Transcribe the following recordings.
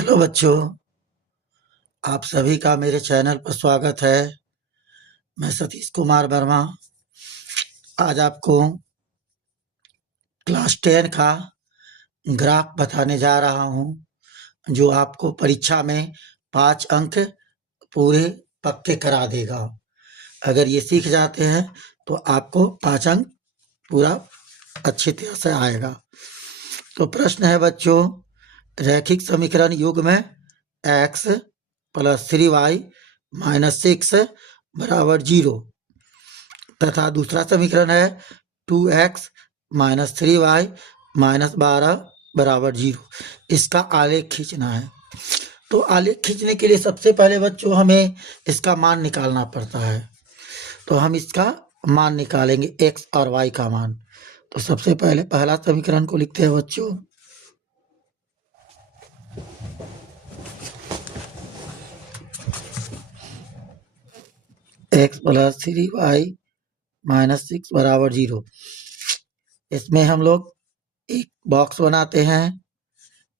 Hello बच्चों, आप सभी का मेरे चैनल पर स्वागत है। मैं सतीश कुमार वर्मा आज आपको क्लास 10 का ग्राफ बताने जा रहा हूँ, जो आपको परीक्षा में 5 अंक पूरे पक्के करा देगा। अगर ये सीख जाते हैं तो आपको 5 अंक पूरा अच्छी तरह से आएगा। तो प्रश्न है बच्चों, रैखिक समीकरण युग्म में x प्लस 3y माइनस 6 बराबर 0 तथा दूसरा समीकरण है 2x माइनस 3y माइनस 12 बराबर 0। इसका आलेख खींचना है। तो आलेख खींचने के लिए सबसे पहले बच्चों हमें इसका मान निकालना पड़ता है। तो हम इसका मान निकालेंगे, x और y का मान। तो सबसे पहले पहला समीकरण को लिखते हैं बच्चों, x प्लस 3y माइनस 6 बराबर 0। इसमें हम लोग एक बॉक्स बनाते हैं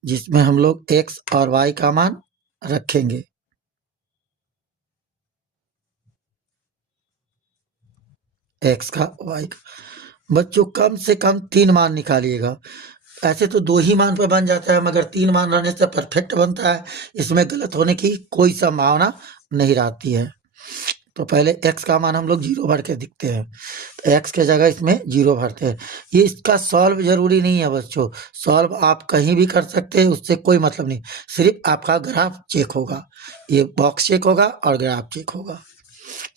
जिसमें हम लोग x और y का मान रखेंगे। x का y का बच्चों कम से कम 3 मान निकालिएगा। ऐसे तो 2 ही मान पर बन जाता है, मगर 3 मान रहने से परफेक्ट बनता है। इसमें गलत होने की कोई संभावना नहीं रहती है। तो पहले x का मान हम लोग 0 भर के दिखते हैं। तो x के जगह इसमें 0 भरते हैं। ये इसका सॉल्व जरूरी नहीं है बच्चों, सॉल्व आप कहीं भी कर सकते हैं, उससे कोई मतलब नहीं। सिर्फ आपका ग्राफ चेक होगा, ये बॉक्स चेक होगा और ग्राफ चेक होगा।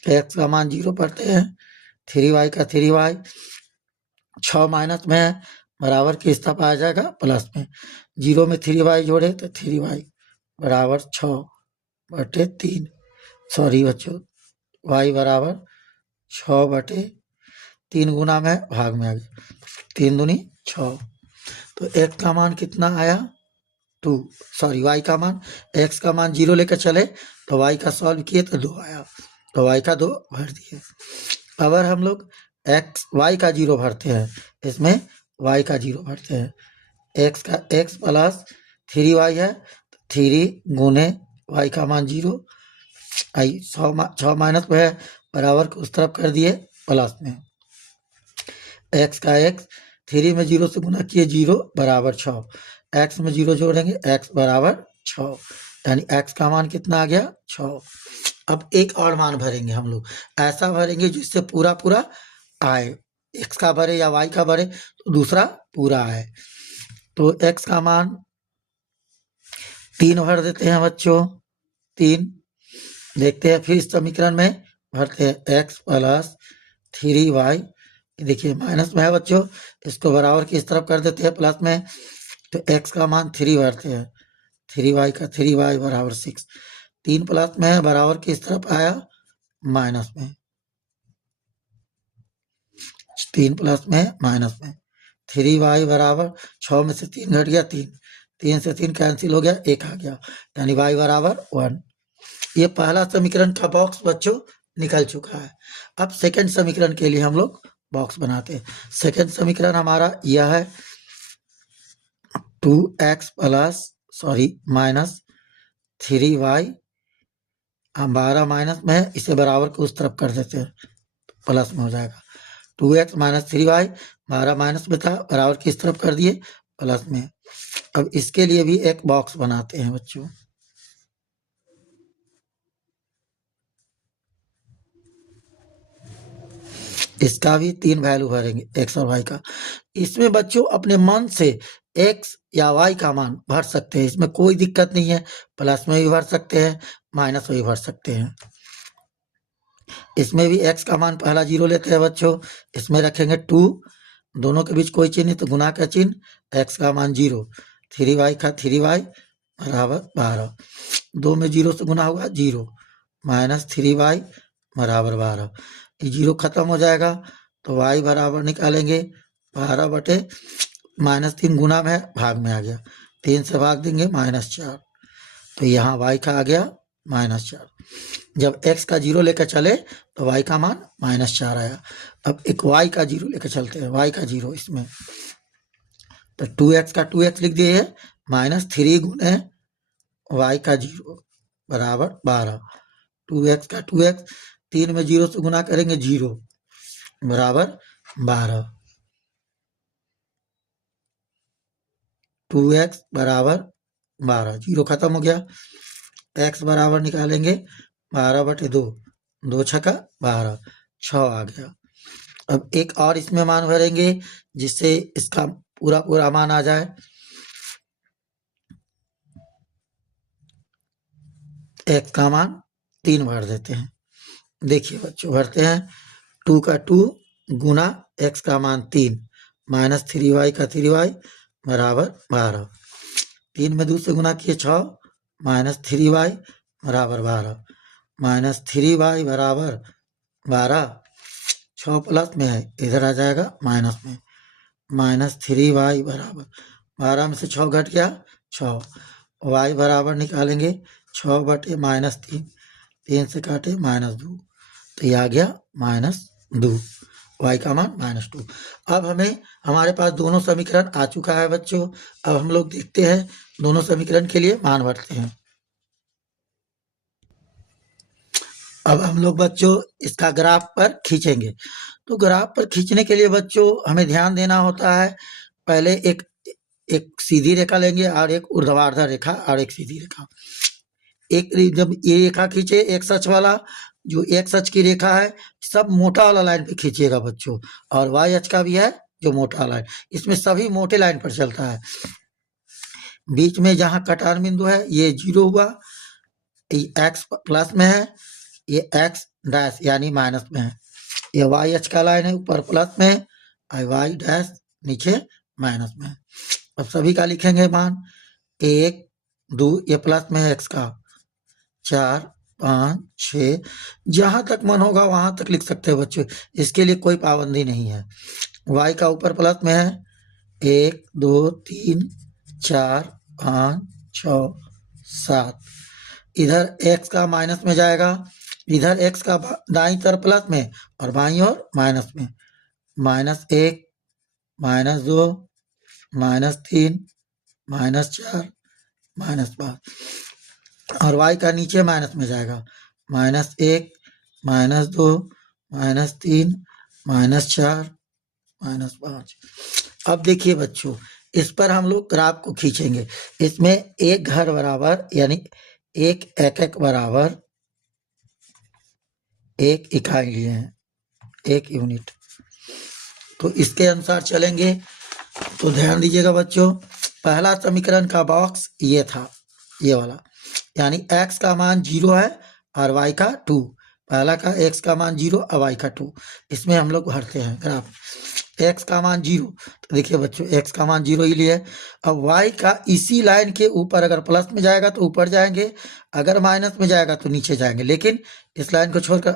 x का मान 0 भरते हैं, 3y का 3y 6 माइनस में है, बराबर किस तरफ आ जाएगा प्लस में। 0 में 3y जोड़े तो 3y बराबर 6 बटे 3। सॉरी बच्चों, y बराबर 6 बटे 3 गुना में भाग में आ गया, 3 दूनी 6। तो x का मान कितना आया 2, सॉरी y का मान, x का मान 0 लेकर चले तो y का सॉल्व किए तो 2 आया, तो y का 2 भर दिए। अगर हम लोग y का 0 भरते हैं, इसमें y का 0 भरते हैं, x प्लस 3y है, 3 गुने y का मान 0, 6 माइनस में है, बराबर को उस तरफ कर दिए प्लस में। x का x 3 में 0 से गुना किए 0 बराबर 6, x में 0 जोड़ेंगे x बराबर 6, यानी x का मान कितना आ गया 6। अब एक और मान भरेंगे हम लोग, ऐसा भरेंगे जिससे पूरा पूरा आए, x का भरे या y का भरे तो दूसरा पूरा आए। तो x का मान 3 भर देते हैं बच्चों, 3। देखते हैं फिर समीकरण में भरते हैं x प्लस 3y, देखिए माइनस में है बच्चों, इसको बराबर की इस तरफ कर देते हैं प्लस में। तो x का मान 3 भरते हैं, 3y का 3y बराबर 6, 3 प्लस में है, बराबर की इस तरफ आया माइनस में, 3 प्लस में माइनस में, 3y बराबर 6 में से 3 घट गया 3, 3 से 3 कैंसिल हो गया, 1 आ गया, यानी y बराबर 1। ये पहला समीकरण का बॉक्स बच्चों निकल चुका है। अब सेकंड समीकरण के लिए हम लोग बॉक्स बनाते हैं। सेकंड समीकरण हमारा यह है 2x प्लस माइनस 3y, हम 12 माइनस में है, इसे बराबर को उस तरफ कर देते हैं, प्लस में हो जाएगा। 2x माइनस 3y 12 माइनस में था, बराबर किस तरफ कर दिए प्लस में। अब इसके लिए भी एक बॉक्स बनाते हैं बच्चों। इसका भी 3 वैल्यू भरेंगे, x और y का। इसमें बच्चों अपने मन से x या y का मान भर सकते हैं, इसमें कोई दिक्कत नहीं है। प्लस में भी भर सकते हैं, माइनस में भी भर सकते हैं। इसमें भी x का मान पहला 0 लेते हैं बच्चों, इसमें रखेंगे 2, दोनों के बीच कोई चिन्ह नहीं तो गुना का चिन्ह, x का मान 0, 3y का 3y बराबर 12, 2 में 0 से गुना होगा 0, माइनस 3y बराबर 12, ये 0 खत्म हो जाएगा तो y बराबर निकालेंगे 12 बटे -3 गुना में है, भाग में आ गया, 3 से भाग देंगे -4, तो यहाँ y का आ गया -4। जब x का 0 लेकर चले तो y का मान -4 आया। अब एक y का 0 लेकर चलते हैं, y का 0 इसमें, तो 2x का 2x लिख दिए, -3 गुने y का 0 बराबर 12, 2x का 2x, 3 में 0 से गुना करेंगे 0 बराबर 12, 2x बराबर 12, 0 खत्म हो गया। x बराबर निकालेंगे 12/2, 2 छक्का 12, 6 आ गया। अब एक और इसमें मान भरेंगे जिससे इसका पूरा मान आ जाए। x का मान 3 भर देते हैं। देखिए बच्चों भरते हैं, 2 का 2 गुना x का मान 3 माइनस 3y का 3y बराबर 12, 3 में 2 से गुना किए 6 माइनस 3y बराबर 12, माइनस 3y बराबर 12, 6 प्लस में है इधर आ जाएगा माइनस में, माइनस 3y बराबर 12 में से 6 घट गया 6, y बराबर निकालेंगे 6/-3, 3 से काटे -2, तो ये आ गया -2, y का मान -2। अब हमें हमारे पास दोनों समीकरण आ चुका है बच्चों। अब हम लोग देखते हैं दोनों समीकरण के लिए मान भरते हैं। अब हम लोग बच्चों इसका ग्राफ पर खींचेंगे। तो ग्राफ पर खींचने के लिए बच्चों हमें ध्यान देना होता है, पहले एक सीधी रेखा लेंगे और एक ऊर्ध्वाधर रेखा और एक सीधी रेखा। एक जब ये रेखा खींचे एक सच वाला, जो एक सच की रेखा है सब मोटा वाला लाइन पे खींचिएगा बच्चों, और वाई अक्ष का भी है जो मोटा लाइन, इसमें सभी मोटे लाइन पर चलता है। बीच में जहाँ कटान बिंदु है ये 0 हुआ, ये एक्स प्लस में है, ये एक्स डैश यानी माइनस में है, ये वाई अक्ष का लाइन है ऊपर प्लस में और वाई डैश नीचे माइनस में है। अब सभी का लिखेंगे मान, 1 2 ये प्लस में है एक्स का, 4 5 6, जहां तक मन होगा वहां तक लिख सकते हैं बच्चों, इसके लिए कोई पाबंदी नहीं है। y का ऊपर प्लस में है 1 2 3 4 5 6 7, इधर x का माइनस में जाएगा, इधर x का दाईं तरफ प्लस में और बाईं ओर माइनस में, -1 -2 -3 -4 -5, और y का नीचे माइनस में जाएगा, -1 -2 -3 -4 -5। अब देखिए बच्चों इस पर हम लोग ग्राफ को खींचेंगे। इसमें एक घर बराबर यानी एक एकक बराबर एक इकाई लिए हैं, एक यूनिट, तो इसके अनुसार चलेंगे। तो ध्यान दीजिएगा बच्चों, पहला समीकरण का बॉक्स ये था, ये वाला, यानी x का मान 0 है और y का 2, पहला का x का मान 0 और y का 2, इसमें हम लोग भरते हैं ग्राफ। x का मान 0, तो देखिए बच्चों x का मान 0 ही लिए। अब y का इसी लाइन के ऊपर अगर प्लस में जाएगा तो ऊपर जाएंगे, अगर माइनस में जाएगा तो नीचे जाएंगे, लेकिन इस लाइन को छोड़कर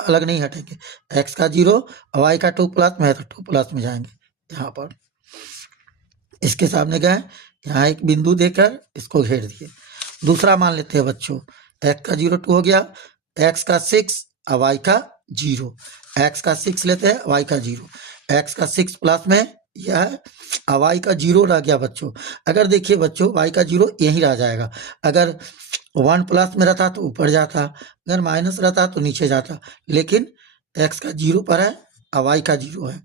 अलग नहीं हटेंगे। x का 0 और y का 2 प्लस में है तो 2 प्लस में जाएंगे, यहाँ पर इसके सामने गए, यहाँ एक बिंदु देकर इसको घेर दिए। दूसरा मान लेते हैं बच्चों, x का 0 2 हो गया, x का 6 और y का 0, x का 6 लेते हैं y का 0, x का 6 प्लस में यह है और y का 0 रह गया बच्चों। अगर देखिए बच्चों y का 0 यहीं रह जाएगा, अगर 1 प्लस में रहता तो ऊपर जाता, अगर माइनस रहता तो नीचे जाता, लेकिन x का 0 पर है और y का 0 है,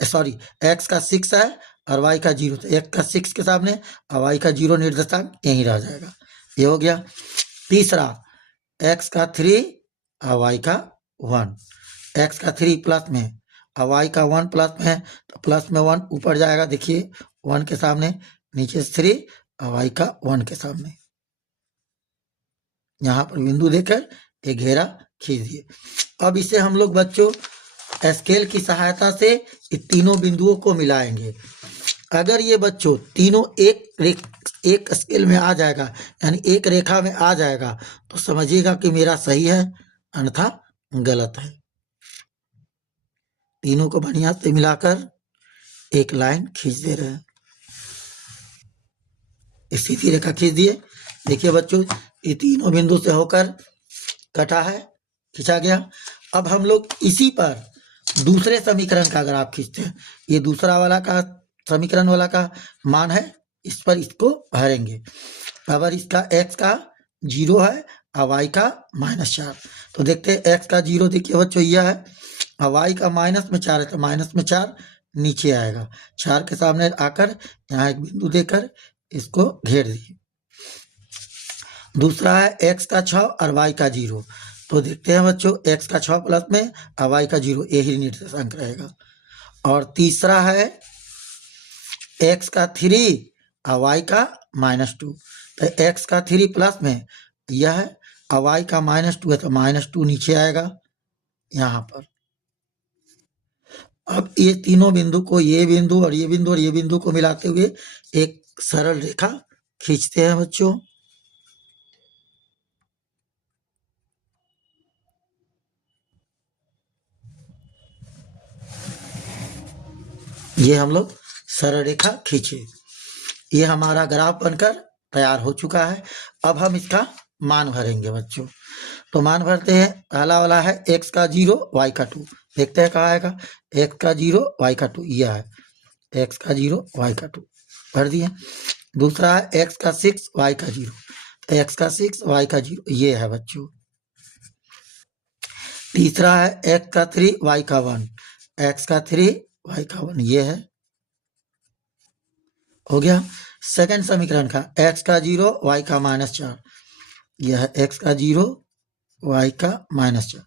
सॉरी x का 6 है और y का 0, तो x का 6 के सामने और y का 0 निर्देशांक यहीं रह जाएगा, ये हो गया। तीसरा x का 3 और y का 1, x का 3 प्लस में और y का 1 प्लस में है, तो प्लस में 1 ऊपर जाएगा, देखिए 1 के सामने, नीचे 3 और y का 1 के सामने, यहाँ पर बिंदु देकर एक घेरा खींच दिए। अब इसे हम लोग बच्चों स्केल की सहायता से इन तीनों बिंदुओं को मिलाएंगे। अगर ये बच्चों तीनों एक स्केल में आ जाएगा, यानी एक रेखा में आ जाएगा, तो समझिएगा कि मेरा सही है, अन्यथा गलत है। तीनों को बढ़िया से मिलाकर एक लाइन खींच दे रहे हैं, इस सीधी रेखा खींच दिए। देखिए बच्चों ये तीनों बिंदु से होकर कटा है, खींचा गया। अब हम लोग इसी पर दूसरे समीकरण का ग्राफ खींचते हैं। ये दूसरा वाला का समीकरण वाला का मान है इस पर इसको भरेंगे। अगर इसका x का 0 है और y का -4, तो देखते हैं x का 0 देखिए बच्चों यह है, और y का -4 है तो -4 नीचे आएगा। 4 के सामने आकर यहाँ एक बिंदु देकर इसको घेर दिए। दूसरा है x का 6 और y का 0, तो देखते हैं बच्चों x का 6 प्लस में और y का 0, यही निर्देशांक रहेगा। और तीसरा है x का 3 और y का -2, तो x का 3 प्लस में यह है और y का -2 है तो -2 नीचे आएगा यहाँ पर। अब ये तीनों बिंदु को, ये बिंदु और ये बिंदु और ये बिंदु को मिलाते हुए एक सरल रेखा खींचते हैं बच्चों। ये हम लोग सरल रेखा खींचे, ये हमारा ग्राफ बनकर तैयार हो चुका है। अब हम इसका मान भरेंगे बच्चों। तो मान भरते हैं, पहला वाला है x का 0 y का 2, देखते हैं कहाँ आएगा, x का 0 y का 2, यह है x का 0 y का 2, भर दिए। दूसरा है x का 6 y का 0, x का 6 y का 0, ये है बच्चों। तीसरा है x का 3 y का 1, x का 3 y का 1, ये है, हो गया। सेकंड समीकरण का x का 0 y का -4, यह है x का 0 y का -4।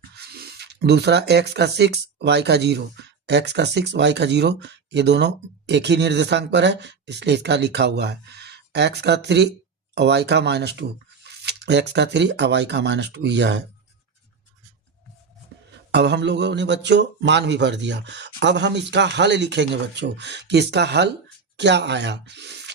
दूसरा x का 6 y का 0, x का 6 y का 0, ये दोनों एक ही निर्देशांक पर है इसलिए इसका लिखा हुआ है। x का 3 y का -2, x का 3 y का -2, यह है। अब हम लोगों ने बच्चों मान भी भर दिया। अब हम इसका हल लिखेंगे बच्चों कि इसका हल क्या आया,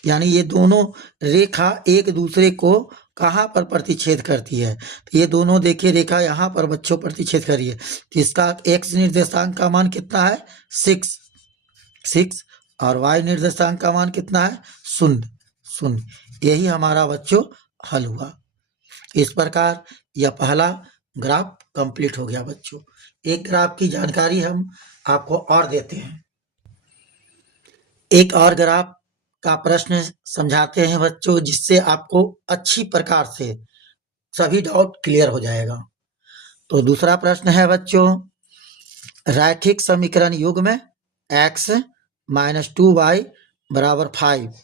यानी ये दोनों रेखा एक दूसरे को कहाँ पर प्रतिच्छेद करती है। तो ये दोनों देखिए रेखा यहाँ पर बच्चों प्रतिच्छेद करिए, तो इसका x निर्देशांक का मान कितना है 6 और y निर्देशांक का मान कितना है 0। यही हमारा बच्चों हल हुआ। इस प्रकार यह पहला ग्राफ कंप्लीट हो गया बच्चों। एक ग्राफ की जानकारी हम आपको और देते हैं, एक और ग्राफ का प्रश्न समझाते हैं बच्चों, जिससे आपको अच्छी प्रकार से सभी डाउट क्लियर हो जाएगा। तो दूसरा प्रश्न है बच्चों, रैखिक समीकरण युग में x - 2y = 5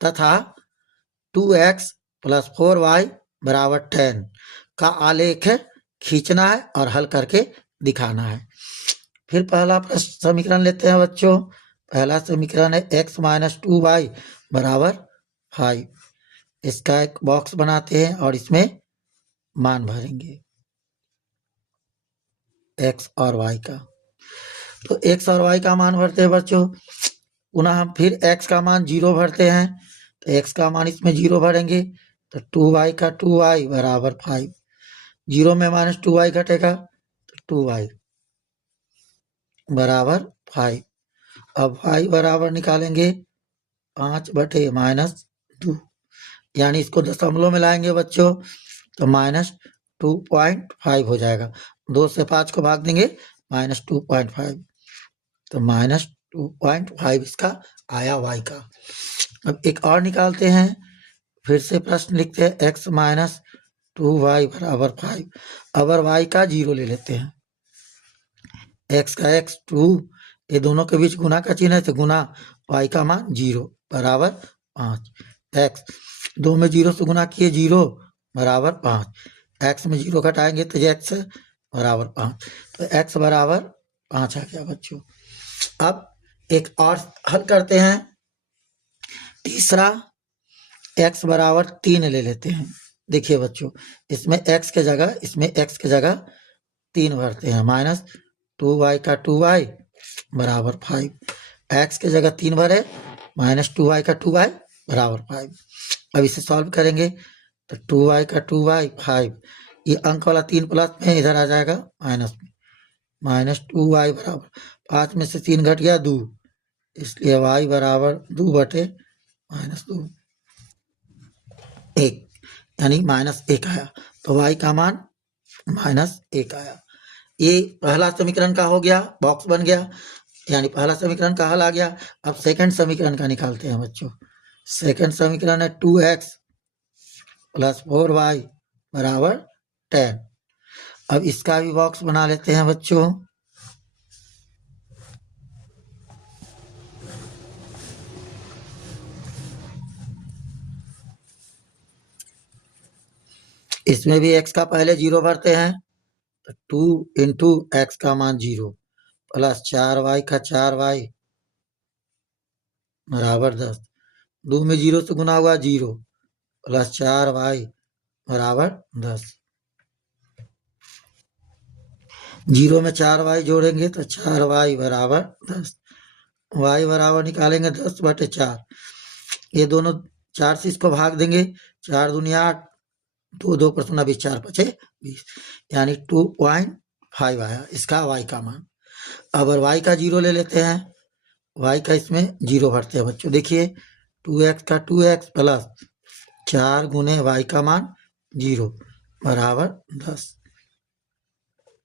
तथा 2x + 4y = 10 का आलेख खींचना है और हल करके दिखाना है। फिर पहला प्रश्न समीकरण लेते हैं बच्चों। पहला समीकरण है x - 2y = 5। इसका एक बॉक्स बनाते हैं और इसमें मान भरेंगे x और y का। तो x और y का मान भरते हैं बच्चों। पुनः हम फिर x का मान 0 भरते हैं, तो x का मान इसमें 0 भरेंगे, तो 2y का 2y = 5। 0 में -2y घटेगा तो 2y = 5। अब y बराबर निकालेंगे 5/-2, यानी इसको दशमलव में लाएंगे बच्चों तो -2.5 हो जाएगा। 2 से 5 को भाग देंगे -2.5, तो -2.5 इसका आया y का। अब एक और निकालते हैं, फिर से प्रश्न लिखते हैं x - 2y = 5। अगर y का 0 ले लेते हैं, x का x 2, ये दोनों के बीच गुना का चिन्ह है तो गुना, y का मान 0 = 5। x 2 में 0 से गुना किए 0 = 5, x में 0 घटाएंगे तो x = 5, तो x = 5 आ गया बच्चों। अब एक और हल करते हैं, तीसरा x = 3 ले लेते हैं। देखिए बच्चों, इसमें x के जगह 3 भरते हैं, -2y का 2y = 5। x के जगह 3 भरे, -2y का 2y = 5। अब इसे सॉल्व करेंगे तो 2y का 2y 5, ये अंक वाला 3 प्लस में इधर आ जाएगा माइनस में, -2y = 5 में से 3 घट गया 2, इसलिए y = 2/-2, 1, यानी -1 आया, तो y का मान -1 आया। ये पहला समीकरण का हो गया, बॉक्स बन गया, यानी पहला समीकरण का हल आ गया। अब सेकंड समीकरण का निकालते हैं बच्चों। सेकंड समीकरण है 2x प्लस 4y बराबर 10। अब इसका भी बॉक्स बना लेते हैं बच्चों। इसमें भी x का पहले 0 भरते हैं, तो 2 इंटू एक्स का मान 0 प्लस 4y का 4y बराबर 10। 2 में 0 से गुना हुआ 0 प्लस 4y बराबर 10। 0 में 4y जोड़ेंगे तो 4y बराबर 10। y बराबर निकालेंगे 10/4। ये दोनों 4 से इसको भाग देंगे, 4 दूनी 8, 2 2 पर 0 20 4 5 20, यानी 2.5 आया इसका y का मान। अब y का 0 ले लेते हैं, y का इसमें 0 भरते हैं बच्चों। देखिए 2x का 2x प्लस 4 गुने y का मान 0 बराबर 10।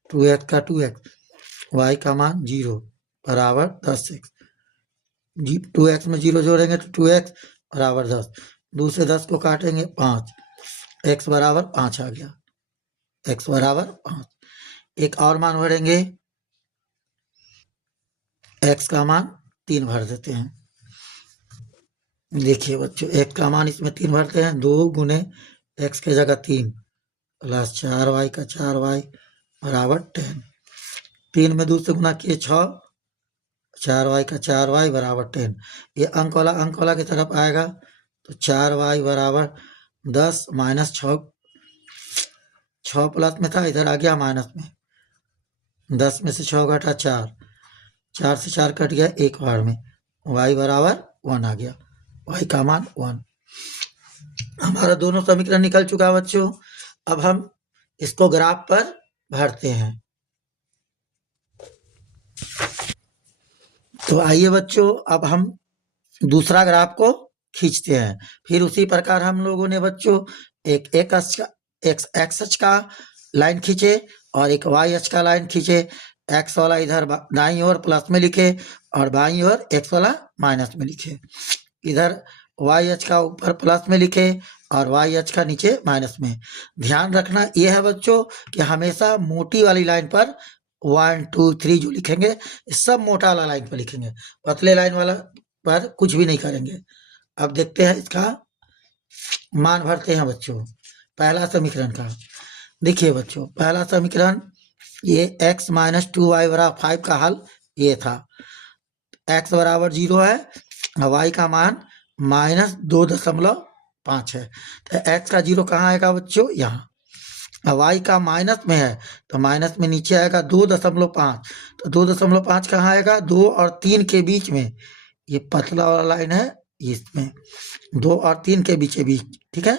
2x का 2x, y का मान 0 बराबर 10x। 2x में 0 जोड़ेंगे तो 2x बराबर 10। 2 से 10 को काटेंगे 5, x बराबर 5 आ गया, x बराबर 5। एक और मान भरेंगे, x का मान 3 भर देते हैं। देखिए बच्चों x का मान इसमें 3 भरते हैं, 2 गुने x के जगह 3 प्लस 4y का 4y बराबर 10। 3 में 2 से गुना किए 6, 4y का 4y बराबर 10। ये अंक वाला की तरफ आएगा तो 4y बराबर 10 माइनस 6 प्लस में था, इधर आ गया माइनस में। 10 में से 6 घटा 4, 4 से 4 कट गया, एक बार में y बराबर 1 आ गया, y का मान 1। हमारा दोनों समीकरण निकल चुका है बच्चों। अब हम इसको ग्राफ पर भरते हैं। तो आइए बच्चों, अब हम दूसरा ग्राफ को खींचते हैं। फिर उसी प्रकार हम लोगों ने बच्चों एक एक्स अक्ष का लाइन खींचे और एक वाई अक्ष का लाइन खींचे। एक्स वाला इधर दाईं ओर प्लस में लिखे और बाईं ओर एक्स वाला माइनस में लिखे। इधर वाई अक्ष का ऊपर प्लस में लिखे और वाई अक्ष का नीचे माइनस में। ध्यान रखना यह है बच्चों कि हमेशा मोटी वाली लाइन पर 1 2 3 जो लिखेंगे सब मोटा वाला लाइन पर लिखेंगे, पतले लाइन वाला पर कुछ भी नहीं करेंगे। अब देखते हैं इसका मान भरते हैं बच्चों पहला समीकरण का। देखिए बच्चों पहला समीकरण ये x माइनस 2y बराबर 5 का हल ये था। x बराबर 0 है, y का मान माइनस 2.5 है। तो x का 0 कहाँ आएगा बच्चों? यहाँ। y का माइनस में है तो माइनस में नीचे आएगा 2.5। तो 2.5 कहाँ आएगा? 2 और 3 के बीच में। ये पतला वाला लाइन है, इसमें 2 और 3 के बीच, ठीक है,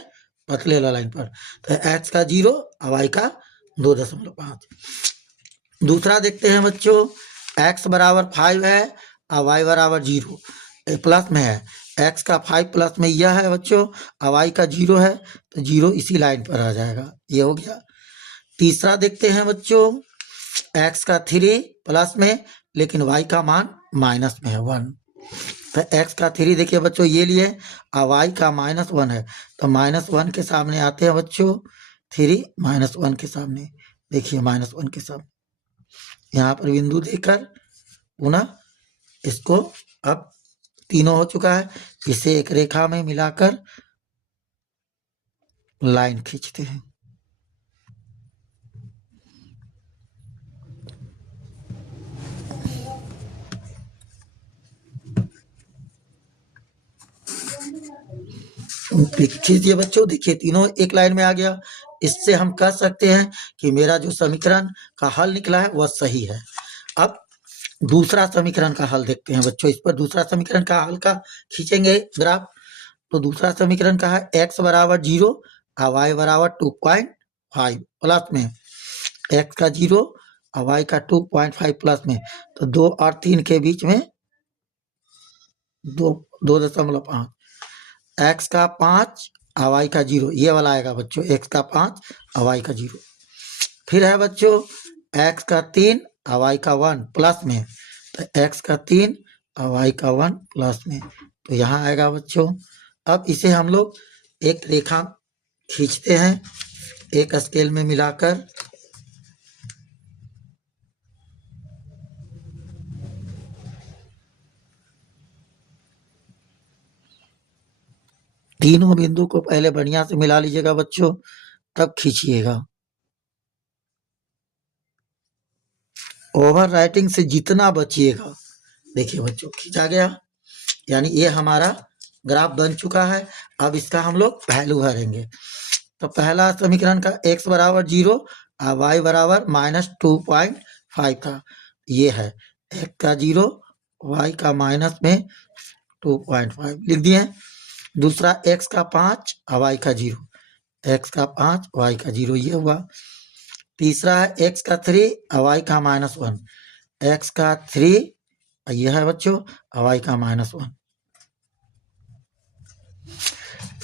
पतले वाला लाइन पर। तो x का 0 और y का 2.5। दूसरा देखते हैं बच्चों, x बराबर 5 है और y बराबर 0 प्लस में है। x का 5 प्लस में यह है बच्चों और y का 0 है तो 0 इसी लाइन पर आ जाएगा, ये हो गया। तीसरा देखते हैं बच्चों, x का 3 प्लस में लेकिन y का मान माइनस में है 1। तो x का 3 देखिए बच्चों ये लिए और y का -1 है तो -1 के सामने आते हैं बच्चों 3 -1 के सामने। देखिए -1 के सामने यहाँ पर बिंदु देकर पुनः इसको अब तीनों हो चुका है, इसे एक रेखा में मिलाकर लाइन खींचते हैं। खींचिए बच्चों, देखिए तीनों एक लाइन में आ गया। इससे हम कह सकते हैं कि मेरा जो समीकरण का हल निकला है वह सही है। अब दूसरा समीकरण का हल देखते हैं बच्चों। इस पर दूसरा समीकरण का हल का खींचेंगे ग्राफ। तो दूसरा समीकरण का है x बराबर 0 और y बराबर 2.5 प्लस में। x का 0 और y का 2.5 प्लस में, तो 2 और 3 के बीच में 2.5। x का 5 और y का 0 ये वाला आएगा बच्चों, x का 5 और y का 0। फिर है बच्चों x का 3 और y का 1 प्लस में, तो x का 3 और y का 1 प्लस में। तो यहाँ आएगा बच्चों अब इसे हम लोग एक रेखा खींचते हैं एक स्केल में मिलाकर। तीनों बिंदु को पहले बढ़िया से मिला लीजिएगा बच्चों, तब खींचिएगा। ओवर राइटिंग से जितना बचिएगा। देखिए बच्चों खींचा गया, यानी ये हमारा ग्राफ बन चुका है। अब इसका हम लोग वैल्यू भरेंगे। तो पहला समीकरण का x बराबर 0 और y बराबर -2.5 था, ये है x का 0 y का माइनस में 2.5 लिख दिए। दूसरा x का 5 और y का 0, x का 5 y का 0 ये हुआ। तीसरा है x का 3 और y का -1, x का 3 यह है बच्चों और y का -1।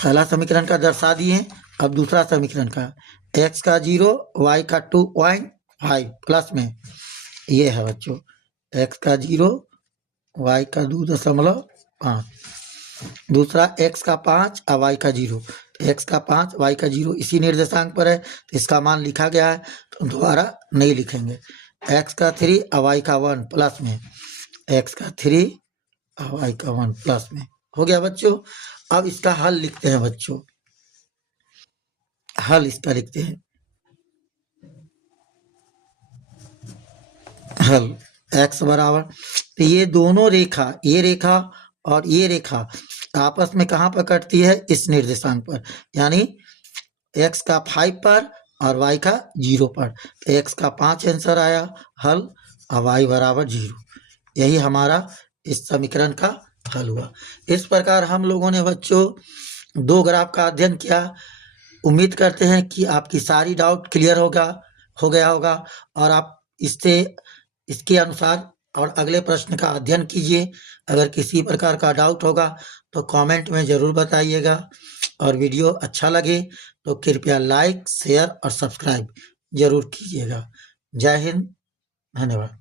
पहला समीकरण का दर्शा दिए। अब दूसरा समीकरण का x का 0 y का 2.5 प्लस में ये है बच्चों x का 0 y का 2.5। दूसरा x का 5 और y का 0, x का 5 y का 0 इसी निर्देशांक पर है तो इसका मान लिखा गया है, तो दोबारा नहीं लिखेंगे। x का 3 और y का 1 प्लस में, x का 3 और y का 1 प्लस में हो गया बच्चों। अब इसका हल लिखते हैं बच्चों, हल इसका लिखते हैं। हल x बराबर, तो ये दोनों रेखा, ये रेखा और ये रेखा आपस में कहाँ पर कटती है? इस निर्देशांक पर, यानी x का 5 पर और y का 0 पर। तो x का 5 आंसर आया हल और y बराबर 0। यही हमारा इस समीकरण का हल हुआ। इस प्रकार हम लोगों ने बच्चों 2 ग्राफ का अध्ययन किया। उम्मीद करते हैं कि आपकी सारी डाउट क्लियर हो गया होगा और आप इसके अनुसार और अगले प्रश्न का अध्ययन कीजिए। अगर किसी प्रकार का डाउट होगा तो कमेंट में ज़रूर बताइएगा, और वीडियो अच्छा लगे तो कृपया लाइक, शेयर और सब्सक्राइब ज़रूर कीजिएगा। जय हिंद, धन्यवाद।